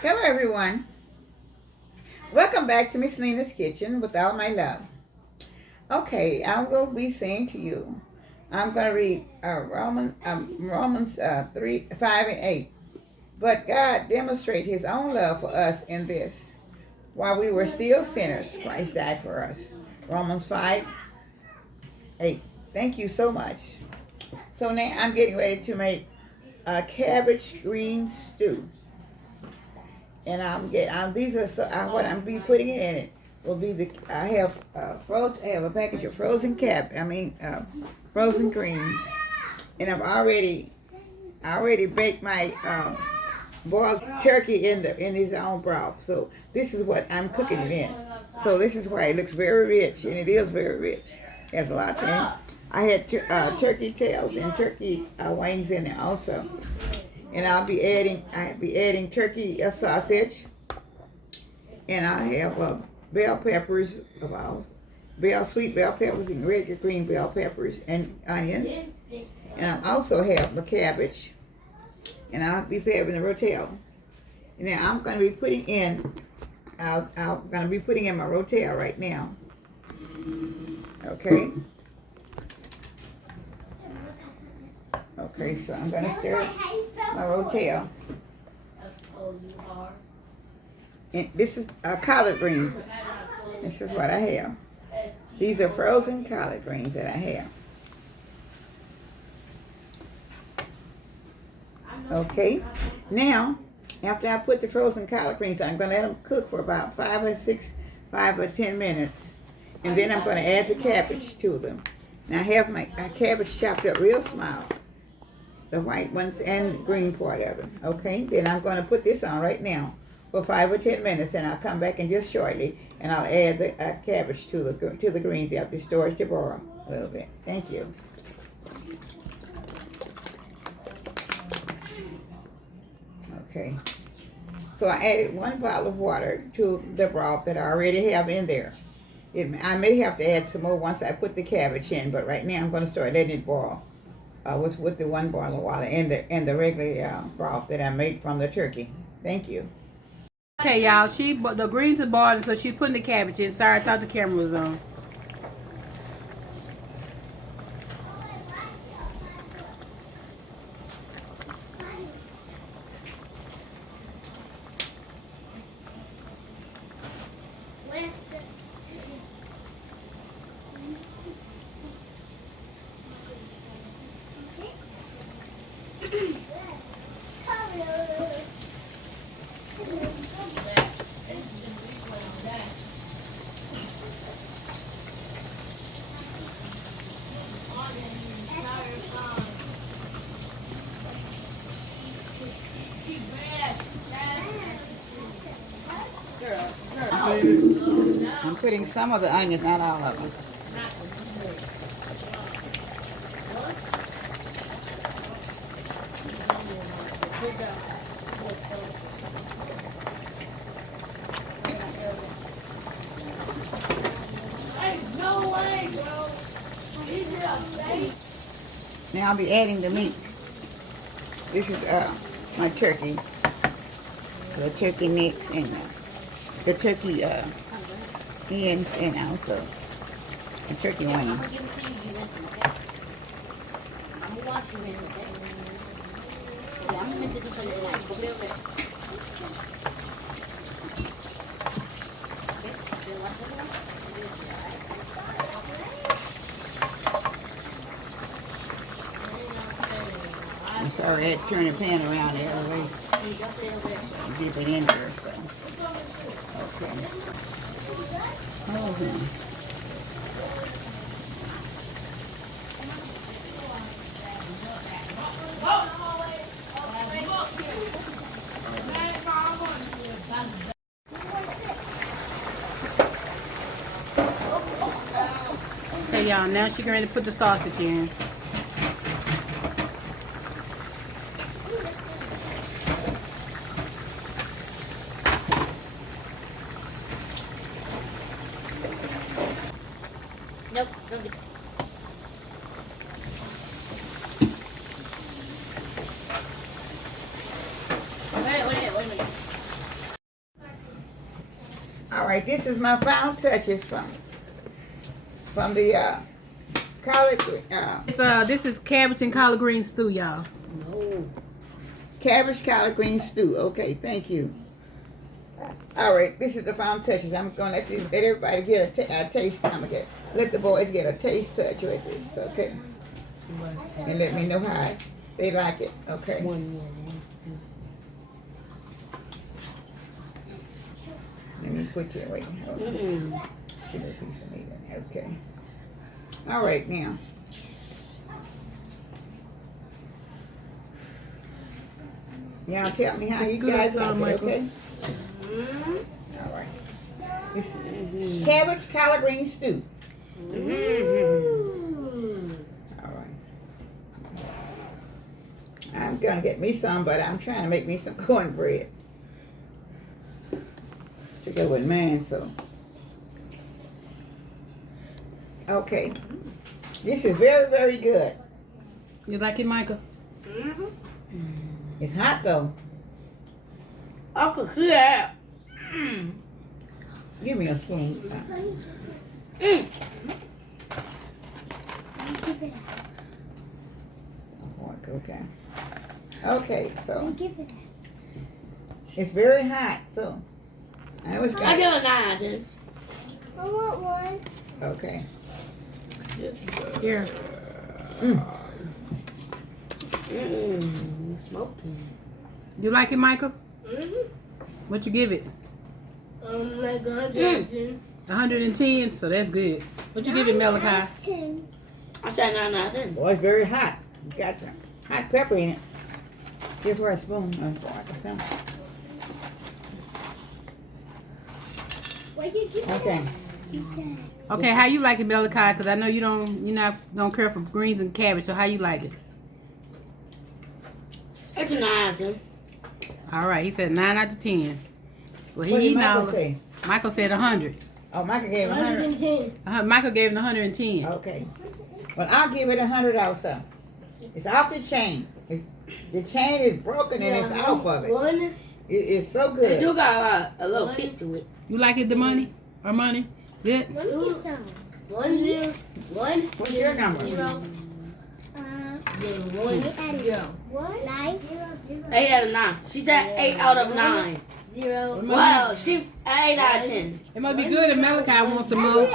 Hello, everyone. Welcome back to Miss Nina's Kitchen with all my love. Okay, I will be saying to you, I'm going to read Romans 3, 5, and 8. But God demonstrated his own love for us in this. While we were still sinners, Christ died for us. Romans 5, 8. Thank you so much. So now I'm getting ready to make a cabbage green stew. And these are what I'm be putting in it will be I have a package of frozen greens, and I already baked my boiled turkey in his own broth. So this is what I'm cooking it in. So this is why it looks very rich, and it is very rich. There's a lot in it. I had turkey tails and turkey wings in there also. And I'll be adding turkey sausage, and I have bell peppers, sweet bell peppers and red green bell peppers and onions, and I also have the cabbage, and I'll be having the rotel. Now I'm going to be putting in, I'm going to be putting in my rotel right now. Okay. Okay, so I'm going to stir my rotel. And this is collard greens. This is what I have. These are frozen collard greens that I have. Okay, now after I put the frozen collard greens, I'm going to let them cook for about 5 or 10 minutes. And then I'm going to add the cabbage to them. Now I have my cabbage chopped up real small. The white ones and the green part of it. Okay, then I'm going to put this on right now for 5 or 10 minutes, and I'll come back in just shortly, and I'll add the cabbage to the greens after storage to boil a little bit. Thank you. Okay, so I added 1 bottle of water to the broth that I already have in there. I may have to add some more once I put the cabbage in, but right now I'm going to start letting it boil. With the 1 bottle of water and the regular broth that I made from the turkey. Thank you. Okay, y'all. The greens are boiling, so she's putting the cabbage in. Sorry, I thought the camera was on. I'm putting some of the onions, not all of them. Now I'll be adding the meat. This is my turkey, the turkey necks and the turkey ends, and also the turkey wing. I'm sorry, I had to turn the pan around the other way and dip it in there, so. Okay. Okay, y'all. Now she's going to put the sausage in. Nope, don't get. Wait a minute. All right, this is my final touches from the collard. This is cabbage and collard green stew, y'all. No. Cabbage collard green stew. Okay, thank you. All right, this is the final touches. I'm gonna let everybody get a taste. I'm gonna let the boys get a taste touch with this. Okay, and let me know how they like it. Okay. One more. Let me put you away. Hold on. Give me a piece of meat. Okay. All right, now. Y'all tell me how you guys like it, okay? All right. This is cabbage collard green stew. All right. I'm gonna get me some, but I'm trying to make me some cornbread to go with mine. So, okay. This is very, very good. You like it, Michael? It's hot though. I could hear that. Give me a spoon. Okay. Okay, so it's very hot, so I was I give it 9 out of 10. I want one. okay. Here. Smoking. You like it, Michael? What you give it? Like 110. 110, so that's good. What you give it, Malachi? 10. I said 9 out of 10. Boy, it's very hot. It's got some hot pepper in it. Give her a spoon. What you give Okay. He said. Okay, how you like it, Malachi? Because I know you don't care for greens and cabbage. So how you like it? It's a 9 out of 10. All right, he said 9 out of 10. Well, What did he Michael now. say? Michael said 100. Oh, Michael gave 100. 110. Michael gave him 110. Okay. Well, I'll give it 100 also. It's off the chain. The chain is broken and it's off of it. One. It's so It do good. got a little kick to it. You like it, the money? Or money? Good? Let me get some. 1 0 1 What's your number? 0 One. 9. 8 out of 9. She said 8 out of 9. 0. Wow, she 8 out of 10. It might be good if Malachi wants some more.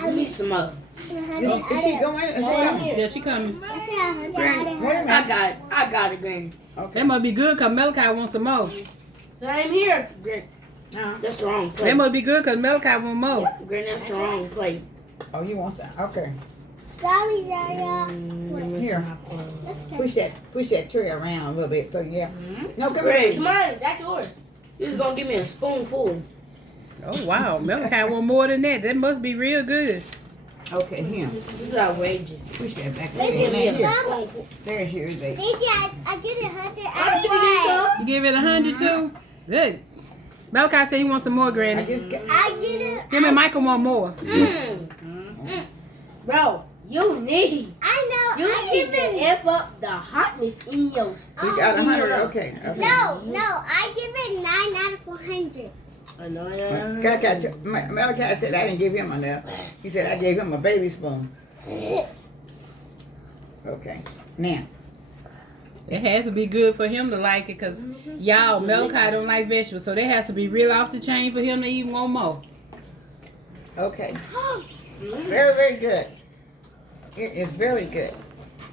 Give me some more. Is she going? Is she coming? Yeah, she coming. I got it, Granny. Okay. That must be good because Malachi wants some more. Same here. That's the wrong That plate. must be good because Malachi want more. Granny, that's the wrong plate. Oh, you want that? Okay. Sorry, Yaya. Here. Push that tray around a little bit. So yeah. No, come Great. here. Come on, that's yours. You was gonna give me a spoonful. Oh, wow. Malachi want more than that. That must be real good. Okay, him. This is outrageous. Push that back. Give me a Here. spoonful. There's yours, baby. I get 100 out of 1. You give it 100 too? Good. Malachi said he wants some more, I Granny. just got. I get it. Him and Michael want more. Bro, you need. I know. You need to amp up the hotness in your. You got 100. Okay. Okay. No, I give it 9 out of 100. Malachi said I didn't give him enough. He said I gave him a baby spoon. Okay. Now. It has to be good for him to like it because y'all, Malachi don't like vegetables. So that has to be real off the chain for him to eat one more. Okay. Very, very good. It is very good.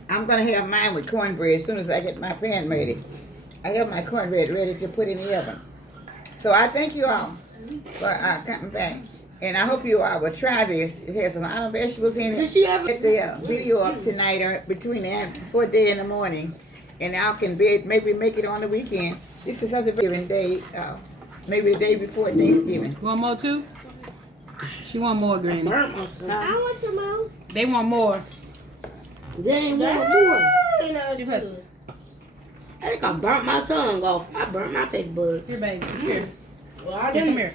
I'm going to have mine with cornbread as soon as I get my pan ready. I have my cornbread ready to put in the oven. So I thank you all for coming back. And I hope you all will try this. It has a lot of vegetables in it. Did she ever? Get the video up tonight or before day in the morning. And I can maybe make it on the weekend. This is other Thanksgiving day, maybe the day before Thanksgiving. One more too? She want more, Granny. Burnt myself. I want some more. They want more. They ain't want more. You put- I think I burnt my tongue off. I burnt my taste buds. Here, baby. Here. Well, I Here, didn't. come here.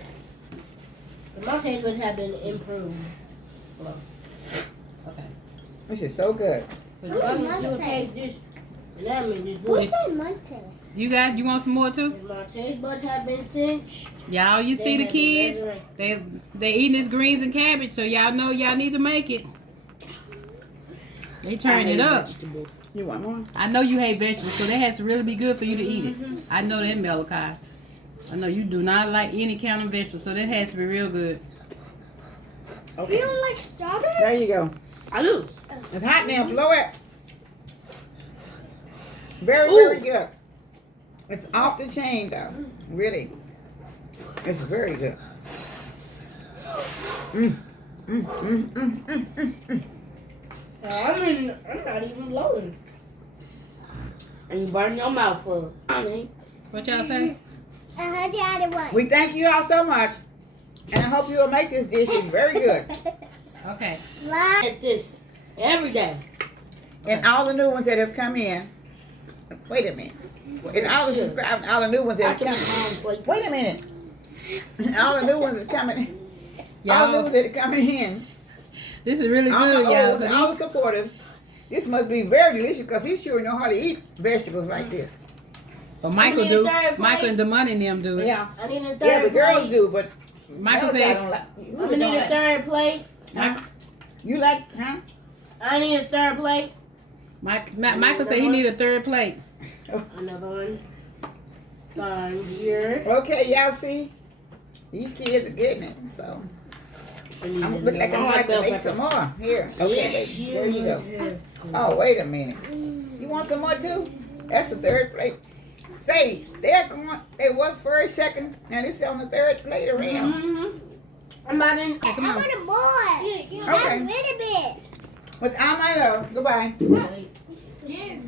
My taste would have been improved. Okay. This is so good. But if I was to taste this, and that means this Who good. said Monte? You want some more too? My taste buds have been cinched. Y'all, you see the have been kids? resurrected. They eating this greens and cabbage, so y'all know y'all need to make it. They turn it up. Vegetables. You want more? I know you hate vegetables, so that has to really be good for you to eat it. I know that, Malachi. I know you do not like any kind of vegetables, so that has to be real good. Okay. You don't like strawberries? There you go. I do. It's hot now. Blow it. Very, very good. It's off the chain, though. Really. It's very good. I'm not even blowing. And you burn your mouth full. Honey. What y'all say? The other one. We thank you all so much. And I hope you will make this dish. It's very good. Okay. At this every day. And all the new ones that have come in. Wait a minute. And all the subscribers, all the new ones that have come in. Wait a minute. And all the new ones that are coming in. All the new Y'all, ones that are coming in. this is really All good, the y'all. old ones, all the supporters. This must be very delicious because he sure know how to eat vegetables like this. But Michael I need a do. third Michael plate. and Damani and them do it. Yeah. I need a third Yeah, the girls plate. do, but Michael Malachi said, don't like. I'm gonna need a third plate. You like, huh? I need a third plate. Michael said he need a third plate. Another one. Fine here. Okay, y'all see? These kids are getting it, so. I'm look like I'm about to make some more. Here. Okay, baby. There you go. Oh, wait a minute. You want some more too? That's the third plate. Say, they was first, second, and it's on the third plate around. Mm-hmm. I'm about to. Hey, come I on. want more. Okay. A little bit. But I'm not Goodbye. Wait.